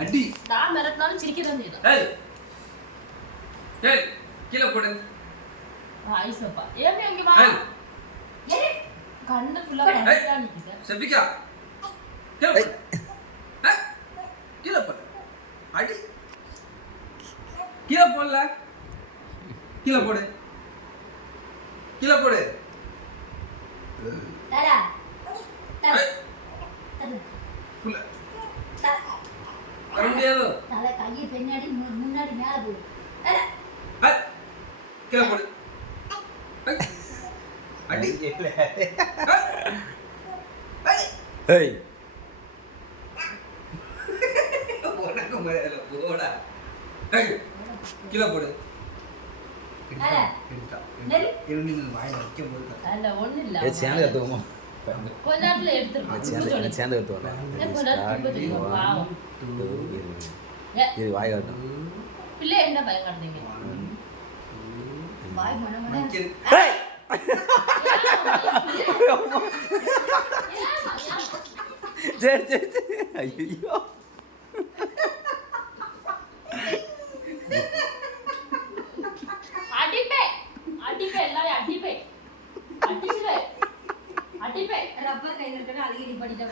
அடி நான் மிரட்டினாலும் சிரிக்கிறதா செய்யலாம். ஏய் ஏய் கீழ போடு. ஐசப்பா ஏமே அங்க வா. ஏய் கண்ணு ஃபுல்லா கண்ணா நிக்குது. செபிகா கீழ போடு. கீழ போடு. அடி கீழ போடல. கீழ போடு. கீழ போடு. தரா தரா புள்ள கர முடியாது. தலை கையை பின்னாடி முன்னாடி மேல போடு. தரா கீழ போடு. அடி ஏய் போடா குமரல போடா. ஏய் கீழ போடு. தரா நெல் இருந்து வாயில வைக்க போடு. அல்ல ஒண்ணு இல்ல. ஏய் சேந்து கத்துவோமா கொஞ்ச நேரத்துல எடுத்துறோம். சேந்து கத்துவோமா கொஞ்ச நேரத்துல திரும்ப பாவம். இது வாய் காட்டும் பிள்ளை என்ன பயம் காட்டுறீங்க? வாய் மனமன ஏய் சரி சரி சரி ஐயோ அடிப்பே அடிப்பே எல்லாரும் அடிப்பே அடிப்பே அடிப்பே ரப்பர் கையில இருக்கற அழுகி படிட்டா